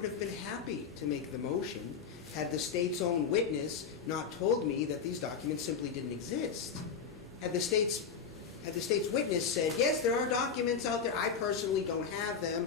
would have been happy to make the motion had the state's own witness not told me that these documents simply didn't exist. Had the state's witness said, yes, there are documents out there, I personally don't have them,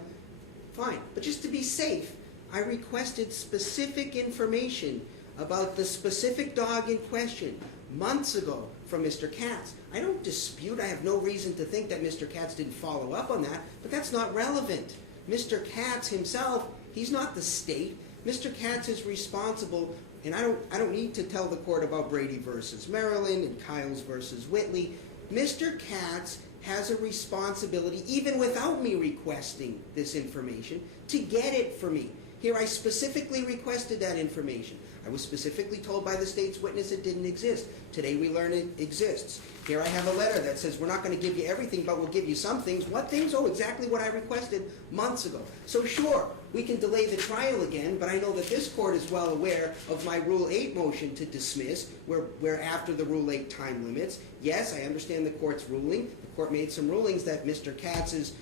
fine. But just to be safe, I requested specific information about the specific dog in question months ago from Mr. Katz. I don't dispute, I have no reason to think that Mr. Katz didn't follow up on that, but that's not relevant. Mr. Katz himself, he's not the state. Mr. Katz is responsible, and I don't need to tell the court about Brady versus Maryland and Kiles versus Whitley. Mr. Katz has a responsibility, even without me requesting this information, to get it for me. Here I specifically requested that information. I was specifically told by the state's witness it didn't exist. Today we learn it exists. Here I have a letter that says we're not going to give you everything, but we'll give you some things. What things? Oh, exactly what I requested months ago. So sure, we can delay the trial again, but I know that this court is well aware of my Rule 8 motion to dismiss, where after the Rule 8 time limits. Yes, I understand the court's ruling. The court made some rulings that Mr. Katz's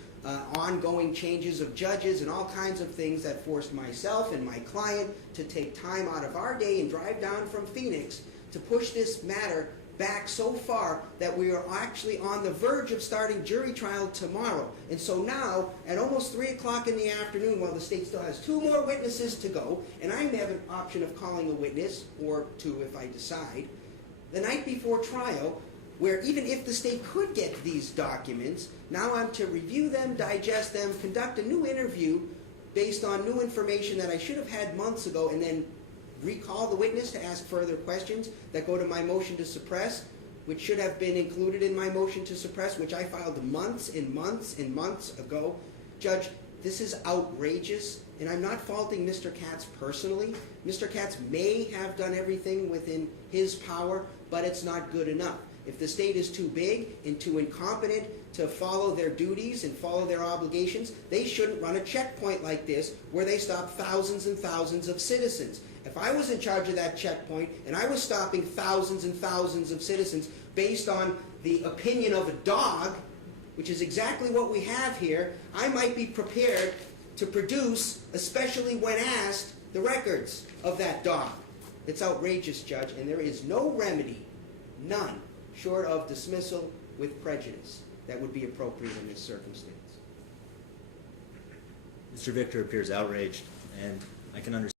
ongoing changes of judges and all kinds of things that forced myself and my client to take time out of our day and drive down from Phoenix to push this matter back so far that we are actually on the verge of starting jury trial tomorrow. And so now, at almost 3 o'clock in the afternoon, while the state still has 2 more witnesses to go, and I have an option of calling a witness, or 2 if I decide, the night before trial, where even if the state could get these documents, now I'm to review them, digest them, conduct a new interview based on new information that I should have had months ago, and then recall the witness to ask further questions that go to my motion to suppress, which should have been included in my motion to suppress, which I filed months and months and months ago. Judge, this is outrageous, and I'm not faulting Mr. Katz personally. Mr. Katz may have done everything within his power, but it's not good enough. If the state is too big and too incompetent to follow their duties and follow their obligations, they shouldn't run a checkpoint like this where they stop thousands and thousands of citizens. If I was in charge of that checkpoint and I was stopping thousands and thousands of citizens based on the opinion of a dog, which is exactly what we have here, I might be prepared to produce, especially when asked, the records of that dog. It's outrageous, Judge, and there is no remedy, none, short of dismissal with prejudice that would be appropriate in this circumstance. Mr. Victor appears outraged, and I can understand